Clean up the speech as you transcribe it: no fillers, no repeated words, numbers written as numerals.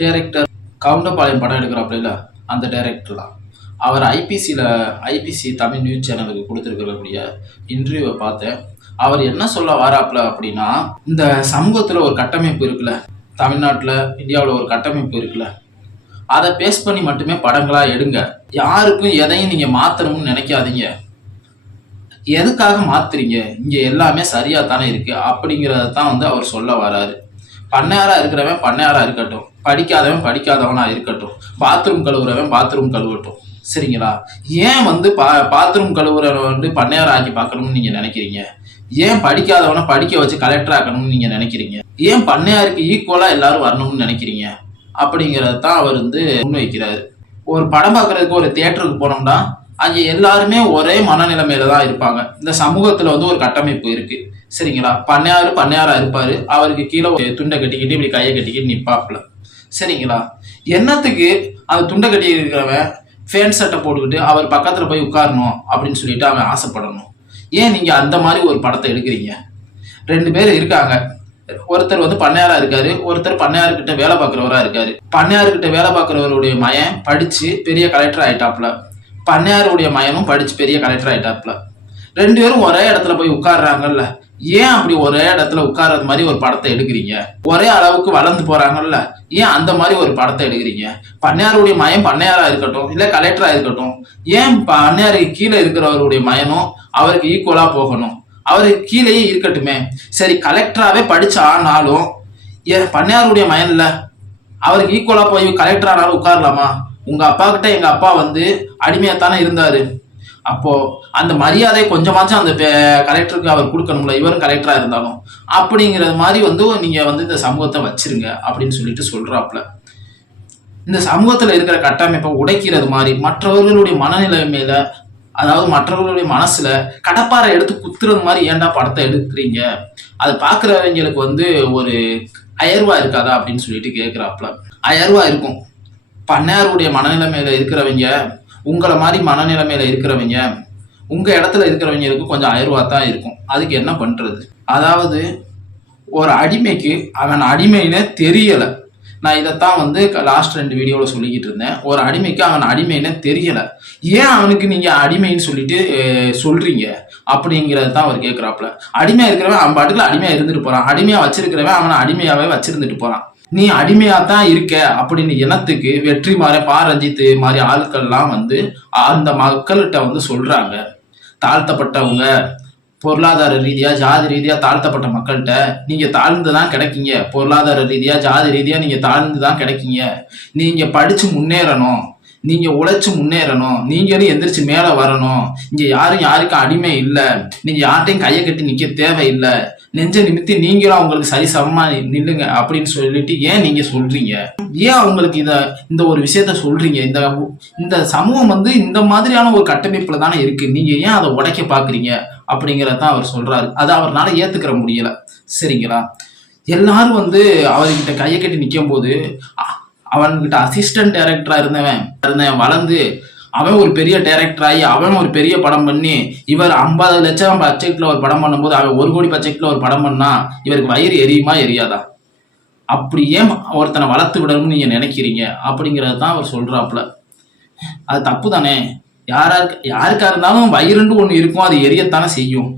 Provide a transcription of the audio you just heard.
Director Goundapalayam படம் எடுக்கிறாப்புல அந்த director தான். அவர் ஐபிசி தமிழ் நியூஸ் சேனலுக்கு கொடுத்துருக்கக்கூடிய இன்டர்வியூவை பார்த்தேன். அவர் என்ன சொல்ல வராப்புல அப்படின்னா, இந்த சமூகத்தில் ஒரு கட்டமைப்பு இருக்குல்ல, தமிழ்நாட்டில் இந்தியாவில் ஒரு கட்டமைப்பு இருக்குல்ல, அதை பேஸ் பண்ணி மட்டுமே படங்களாக எடுங்க. யாருக்கும் எதையும் நீங்கள் மாற்றணும்னு நினைக்காதீங்க. எதுக்காக மாத்துறீங்க, இங்கே எல்லாமே சரியாக தானே இருக்குது அப்படிங்கிறத தான் அவர் சொல்ல வராரு. பண்ணையாராக இருக்கிறவன் பண்ணையாராக இருக்கட்டும், படிக்காதவன் படிக்காதவனாக இருக்கட்டும், பாத்ரூம் கழுவுறவன் பாத்ரூம் கழுவட்டும், சரிங்களா? ஏன் பாத்ரூம் கழுவுறவன் பண்ணையார ஆக்கி பார்க்கணும்னு நீங்கள் நினைக்கிறீங்க? ஏன் படிக்காதவனை படிக்க வச்சு கலெக்டர் ஆக்கணும்னு நீங்கள் நினைக்கிறீங்க? ஏன் பண்ணையாருக்கு ஈக்குவலாக எல்லாரும் வரணும்னு நினைக்கிறீங்க? அப்படிங்கிறத தான் அவர் முன்வைக்கிறாரு. ஒரு படம் பார்க்கறதுக்கு ஒரு தியேட்டருக்கு போனோம்னா அங்கே எல்லாருமே ஒரே மனநிலைமையில தான் இருப்பாங்க. இந்த சமூகத்துல ஒரு கட்டமைப்பு இருக்கு, சரிங்களா? பண்ணையாரா இருப்பாரு, அவருக்கு கீழே ஒரு துண்டை கட்டிக்கிட்டு இப்படி கையை கட்டிக்கிட்டு நிப்பாப்புல, சரிங்களா? என்னத்துக்கு அந்த துண்டை கட்டி இருக்கிறவன் ஃபேன் சட்டை போட்டுக்கிட்டு அவர் பக்கத்துல போய் உட்காரணும் அப்படின்னு சொல்லிட்டு அவன் ஆசைப்படணும்? ஏன் நீங்க அந்த மாதிரி ஒரு படத்தை எடுக்கிறீங்க? 2 பேர் இருக்காங்க, ஒருத்தர் பண்ணையாரா இருக்காரு, ஒருத்தர் பண்ணையாருக்கிட்ட வேலை பார்க்குறவரா இருக்காரு. பண்ணையாருக்கிட்ட வேலை பார்க்குறவருடைய மயன் படிச்சு பெரிய கலெக்டர் ஆயிட்டாப்ல, பண்ணையாருடைய மயனும் படிச்சு பெரிய கலெக்டர் ஆயிட்டாப்ல. 2 பேரும் ஒரே இடத்துல போய் உட்கார்றாங்கல்ல, ஏன் அப்படி ஒரே இடத்துல உட்கார்றது மாதிரி ஒரு படத்தை எடுக்கிறீங்க? ஒரே அளவுக்கு வளர்ந்து போறாங்கல்ல, ஏன் அந்த மாதிரி ஒரு படத்தை எடுக்கிறீங்க? பண்ணையாருடைய மயன் பண்ணையாரா இருக்கட்டும், இல்ல கலெக்டரா இருக்கட்டும், ஏன் பண்ணையாருக்கு கீழே இருக்கிறவருடைய மயனும் அவருக்கு ஈக்குவலா போகணும்? அவருக்கு கீழேயே இருக்கட்டுமே. சரி, கலெக்டராகவே படிச்ச ஆனாலும் ஏன் பண்ணையாருடைய மயன் இல்ல, அவருக்கு ஈக்குவலா போய் கலெக்டர் ஆனாலும் உட்காரலாமா? உங்க அப்பா கிட்ட எங்க அப்பா அடிமையாத்தானே இருந்தாரு. அப்போ அந்த மரியாதை கொஞ்சமாச்சும் அந்த கலெக்டருக்கு அவர் கொடுக்கணும்ல, இவரும் கலெக்டரா இருந்தாலும். அப்படிங்கிறது மாதிரி நீங்க இந்த சமூகத்தை வச்சிருங்க அப்படின்னு சொல்லிட்டு சொல்றாப்புல. இந்த சமூகத்துல இருக்கிற கட்டமைப்பை உடைக்கிறது மாதிரி மற்றவர்களுடைய மனநிலைமையில, அதாவது மற்றவர்களுடைய மனசுல கடப்பாறை எடுத்து குத்துறது மாதிரி ஏன்டா படத்தை எடுக்கிறீங்க? அதை பாக்குறவங்களுக்கு ஒரு அயர்வா இருக்காதா அப்படின்னு சொல்லிட்டு கேட்கிறாப்புல. அயர்வா இருக்கும். பண்ணையாருடைய மனநிலைமையில இருக்கிறவங்க, உங்களை மாதிரி மனநிலைமையில இருக்கிறவங்க, உங்க இடத்துல இருக்கிறவங்களுக்கு கொஞ்சம் அயர்வா தான் இருக்கும். அதுக்கு என்ன பண்றது? அதாவது ஒரு அடிமைக்கு அவன் அடிமைன்னு தெரியல. நான் இதைத்தான் லாஸ்ட் 2 வீடியோவில் சொல்லிக்கிட்டு இருந்தேன். ஒரு அடிமைக்கு அவன் அடிமைன்னு தெரியல, ஏன் அவனுக்கு நீங்க அடிமைன்னு சொல்லிட்டு சொல்றீங்க அப்படிங்கிறது தான் அவர் கேட்கிறாப்புல. அடிமையா இருக்கிறவன் அவன் பாட்டுல அடிமையா இருந்துட்டு போறான், அடிமையா வச்சிருக்கிறவன் அவனை அடிமையாவே வச்சிருந்துட்டு போறான். நீ அடிமையா தான் இருக்க அப்படின்னு இனத்துக்கு வெற்றிமாறன், பா ரஞ்சித் மாதிரி ஆட்கள்லாம் அந்த மக்கள்கிட்ட சொல்றாங்க. தாழ்த்தப்பட்டவங்க, பொருளாதார ரீதியா ஜாதி ரீதியா தாழ்த்தப்பட்ட மக்கள்கிட்ட நீங்க தாழ்ந்துதான் கிடைக்கீங்க, பொருளாதார ரீதியா ஜாதி ரீதியா நீங்க தாழ்ந்துதான் கிடைக்கீங்க. நீங்க படிச்சு முன்னேறணும், நீங்க உழைச்சு முன்னேறணும், நீங்களும் எந்திரிச்சு மேல வரணும். இங்க யாருக்கும் அடிமை இல்லை, நீங்க யார்ட்டையும் கையை கட்டி நிக்க தேவையில்லை, நெஞ்ச நிமித்தி நீங்களும் அவங்களுக்கு சரிசமமா நில்லுங்க அப்படின்னு சொல்லிட்டு ஏன் நீங்க சொல்றீங்க? ஏன் அவங்களுக்கு இந்த ஒரு விஷயத்த சொல்றீங்க? இந்த சமூகம் இந்த மாதிரியான ஒரு கட்டமைப்புல தானே இருக்கு, நீங்க ஏன் அதை உடைக்க பாக்குறீங்க அப்படிங்கறதான் அவர் சொல்றாரு. அதை அவர்னால ஏத்துக்கிற முடியல, சரிங்களா? எல்லாரும் அவர்கிட்ட கையை கட்டி நிற்கும் போது அவன்கிட்ட அசிஸ்டன்ட் டைரக்டரா இருந்தவன் வளர்ந்து அவன் ஒரு பெரிய டைரக்டர் ஆகி அவன் ஒரு பெரிய படம் பண்ணி, இவர் 50 லட்சம் பட்ஜெட்ல ஒரு படம் பண்ணும்போது அவன் 1 கோடி பட்ஜெட்ல ஒரு படம் பண்ணா இவருக்கு வயிறு எரியுமா எரியாதா? அப்படி ஏன் ஒருத்தனை வளர்த்து விடணும்னு நீங்க நினைக்கிறீங்க அப்படிங்கறது தான் அவர் சொல்றாப்புல. அது தப்பு தானே. யாருக்கா இருந்தாலும் வயிறுன்னு ஒண்ணு இருக்கும், அது எரியத்தானே செய்யும்.